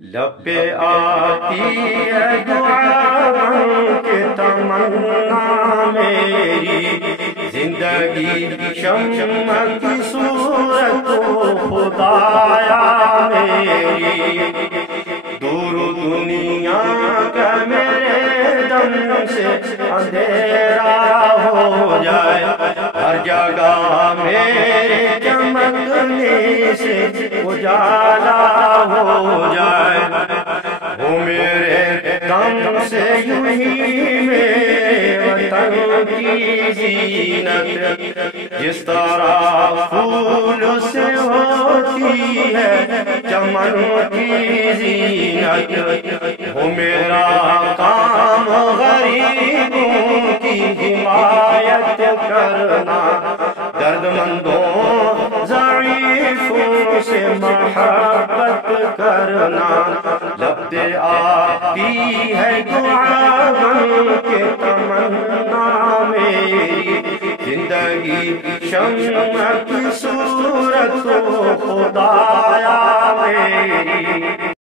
لب پہ آتی ہے دعا بن کے تمنا میری، زندگی شمع کی صورت تو خدایا میری، دور دنیا کا میرے دم سے اندھیرا ہو جائے، ہر جگہ میرے چمکنے سے اجالا ہو جائے، وہ میرے دم سے یوں ہی میرے وطن کی زینت، جس طرح پھول سے ہوتی ہے چمن کی زینت، وہ میرا کام غریبوں کی حمایت کرنا، درد مندوں ضعیفوں سے محبت کرنا، لب پہ آتی ہے دعا بن کے تمنا میری، زندگی شمع کی صورت تو خدا